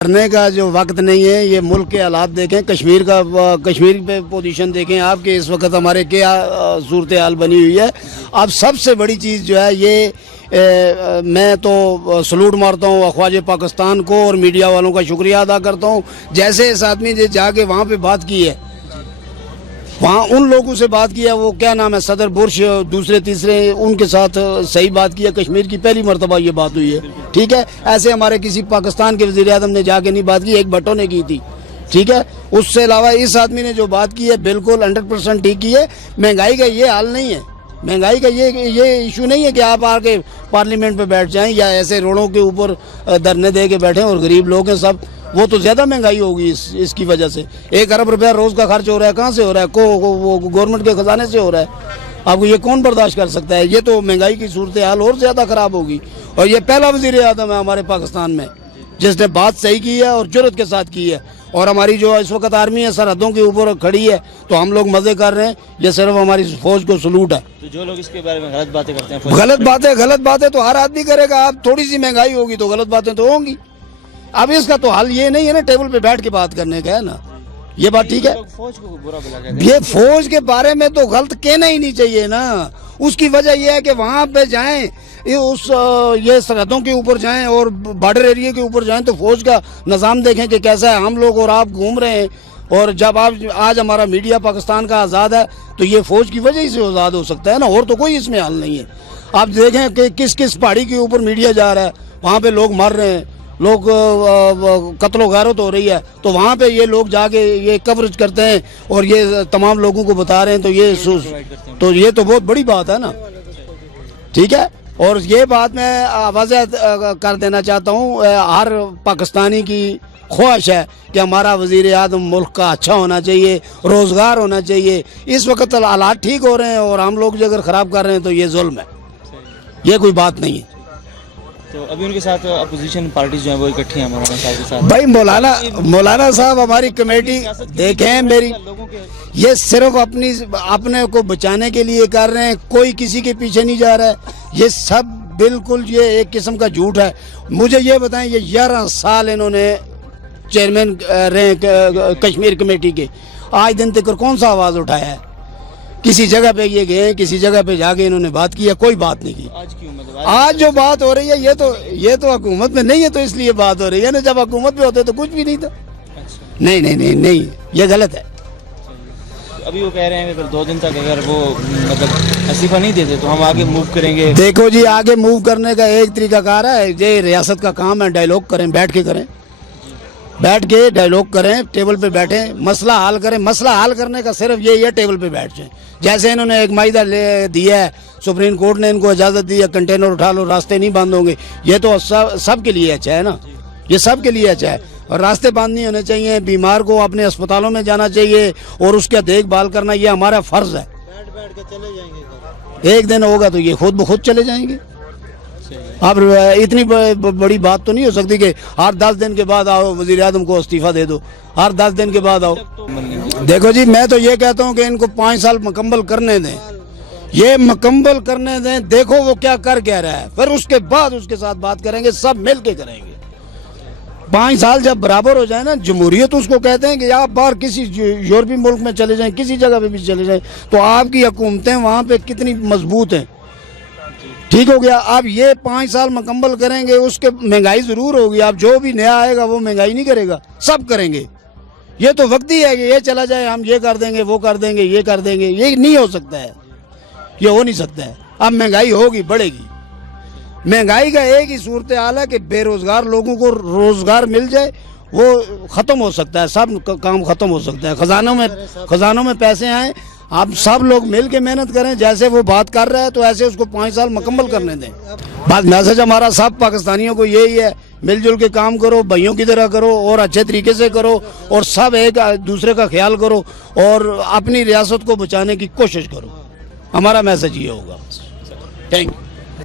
کرنے کا جو وقت نہیں ہے. یہ ملک کے حالات دیکھیں, کشمیر پہ پوزیشن دیکھیں آپ کہ اس وقت ہمارے کیا صورتحال بنی ہوئی ہے. اب سب سے بڑی چیز جو ہے یہ میں تو سلوٹ مارتا ہوں افواج پاکستان کو اور میڈیا والوں کا شکریہ ادا کرتا ہوں. جیسے اس آدمی نے جا کے وہاں پہ بات کی ہے, وہاں ان لوگوں سے بات کیا, وہ کیا نام ہے صدر برش دوسرے تیسرے, ان کے ساتھ صحیح بات کیا. کشمیر کی پہلی مرتبہ یہ بات ہوئی ہے, ٹھیک ہے. ایسے ہمارے کسی پاکستان کے وزیر اعظم نے جا کے نہیں بات کی, ایک بھٹو نے کی تھی, ٹھیک ہے. اس سے علاوہ اس آدمی نے جو بات کی ہے بالکل 100% ٹھیک کی ہے. مہنگائی کا یہ حال نہیں ہے, مہنگائی کا یہ ایشو نہیں ہے کہ آپ آ کے پارلیمنٹ پہ بیٹھ جائیں یا ایسے روڈوں کے اوپر دھرنے دے کے بیٹھیں اور غریب لوگ ہیں سب. وہ تو زیادہ مہنگائی ہوگی اس کی وجہ سے. 1 ارب روپیہ روز کا خرچ ہو رہا ہے, کہاں سے ہو رہا ہے؟ وہ گورنمنٹ کے خزانے سے ہو رہا ہے. آپ کو یہ کون برداشت کر سکتا ہے؟ یہ تو مہنگائی کی صورتحال اور زیادہ خراب ہوگی. اور یہ پہلا وزیر اعظم ہے ہمارے پاکستان میں جس نے بات صحیح کی ہے اور جرأت کے ساتھ کی ہے. اور ہماری جو اس وقت آرمی ہے سرحدوں کے اوپر کھڑی ہے تو ہم لوگ مزے کر رہے ہیں. یہ صرف ہماری فوج کو سلوٹ ہے. تو جو لوگ اس کے بارے میں غلط باتیں کرتے ہیں, غلط باتیں تو ہر آدمی کرے گا. آپ تھوڑی سی مہنگائی ہوگی تو غلط باتیں تو ہوں گی. اب اس کا تو حل یہ نہیں ہے نا ٹیبل پہ بیٹھ کے بات کرنے کا, ہے نا. یہ بات ٹھیک ہے. فوج کو برا بلا کہتے ہیں. یہ فوج کے بارے میں تو غلط کہنا ہی نہیں چاہیے نا. اس کی وجہ یہ ہے کہ وہاں پہ جائیں, یہ سرحدوں کے اوپر جائیں اور بارڈر ایریا کے اوپر جائیں تو فوج کا نظام دیکھیں کہ کیسا ہے. ہم لوگ اور آپ گھوم رہے ہیں, اور جب آج ہمارا میڈیا پاکستان کا آزاد ہے تو یہ فوج کی وجہ سے آزاد ہو سکتا ہے نا, اور تو کوئی اس میں حل نہیں ہے. آپ دیکھیں کہ کس پہاڑی کے اوپر میڈیا جا رہا ہے, وہاں پہ لوگ مر رہے ہیں, لوگ قتل و غارت ہو رہی ہے, تو وہاں پہ یہ لوگ جا کے یہ کوریج کرتے ہیں اور یہ تمام لوگوں کو بتا رہے ہیں. تو یہ تو بہت بڑی بات ہے نا, ٹھیک ہے. اور یہ بات میں واضح کر دینا چاہتا ہوں, ہر پاکستانی کی خواہش ہے کہ ہمارا وزیر اعظم ملک کا اچھا ہونا چاہیے, روزگار ہونا چاہیے. اس وقت حالات ٹھیک ہو رہے ہیں اور ہم لوگ جو اگر خراب کر رہے ہیں تو یہ ظلم ہے, یہ کوئی بات نہیں ہے. تو ابھی ان کے ساتھ اپوزیشن پارٹیز جو ہیں وہ اکٹھی ہیں ہمارے ساتھ. بھائی مولانا صاحب ہماری کمیٹی دیکھیں میری, یہ صرف اپنے کو بچانے کے لیے کر رہے ہیں, کوئی کسی کے پیچھے نہیں جا رہا ہے. یہ سب بالکل یہ ایک قسم کا جھوٹ ہے. مجھے یہ بتائیں, یہ 11 سال انہوں نے چیئرمین رہے کشمیر کمیٹی کے, آج دن تک کون سا آواز اٹھایا ہے؟ کسی جگہ پہ یہ گئے, کسی جگہ پہ جا کے انہوں نے بات کی ہے؟ کوئی بات نہیں کی. آج جو بات ہو رہی ہے یہ تو حکومت میں نہیں ہے تو اس لیے بات ہو رہی ہے نا. جب حکومت میں ہوتے تو کچھ بھی نہیں تھا. نہیں, یہ غلط ہے. ابھی وہ کہہ رہے ہیں کہ 2 دن تک اگر وہ مطلب استعفیٰ نہیں دیتے تو ہم آگے موو کریں گے. دیکھو جی, آگے موو کرنے کا ایک طریقہ کار ہے, یہ ریاست کا کام ہے, ڈائیلاگ کریں, بیٹھ کے ڈائیلاگ کریں, ٹیبل پہ بیٹھیں, مسئلہ حل کریں. مسئلہ حل کرنے کا صرف یہی ہے ٹیبل پہ بیٹھ جائیں. جیسے انہوں نے ایک معاہدہ دیا ہے, سپریم کورٹ نے ان کو اجازت دی ہے, کنٹینر اٹھا لو, راستے نہیں بند ہوں گے. یہ تو سب کے لیے اچھا ہے نا, یہ سب کے لیے اچھا ہے. اور راستے بند نہیں ہونے چاہیے. بیمار کو اپنے اسپتالوں میں جانا چاہیے اور اس کا دیکھ بھال کرنا یہ ہمارا فرض ہے. بیٹھ کے چلے جائیں گے, ایک دن ہوگا تو یہ خود بخود چلے جائیں گے. اب اتنی بڑی بات تو نہیں ہو سکتی کہ ہر 10 دن کے بعد آؤ وزیر اعظم کو استعفیٰ دے دو, ہر 10 دن کے بعد آؤ. دیکھو جی, میں تو یہ کہتا ہوں کہ ان کو 5 سال مکمل کرنے دیں, یہ مکمل کرنے دیں. دیکھو وہ کیا کر کہہ رہا ہے, پھر اس کے بعد اس کے ساتھ بات کریں گے, سب مل کے کریں گے. 5 سال جب برابر ہو جائے نا, جمہوریت اس کو کہتے ہیں کہ آپ باہر کسی یورپی ملک میں چلے جائیں, کسی جگہ پہ بھی چلے جائیں, تو آپ کی حکومتیں وہاں پہ کتنی مضبوط ہیں. ٹھیک ہو گیا. آپ یہ 5 سال مکمل کریں گے, اس کے مہنگائی ضرور ہوگی. آپ جو بھی نیا آئے گا وہ مہنگائی نہیں کرے گا, سب کریں گے. یہ تو وقت ہی ہے کہ یہ چلا جائے, ہم یہ کر دیں گے, وہ کر دیں گے, یہ کر دیں گے. یہ نہیں ہو سکتا ہے, یہ ہو نہیں سکتا ہے. اب مہنگائی ہوگی, بڑھے گی. مہنگائی کا ایک ہی صورتحال ہے کہ بے روزگار لوگوں کو روزگار مل جائے, وہ ختم ہو سکتا ہے, سب کام ختم ہو سکتا ہے. خزانوں میں پیسے آئیں, آپ سب لوگ مل کے محنت کریں. جیسے وہ بات کر رہا ہے تو ایسے اس کو 5 سال مکمل کرنے دیں. بات میسج ہمارا سب پاکستانیوں کو یہی ہے, مل جل کے کام کرو, بھائیوں کی طرح کرو اور اچھے طریقے سے کرو, اور سب ایک دوسرے کا خیال کرو اور اپنی ریاست کو بچانے کی کوشش کرو. ہمارا میسج یہ ہوگا. Thank you.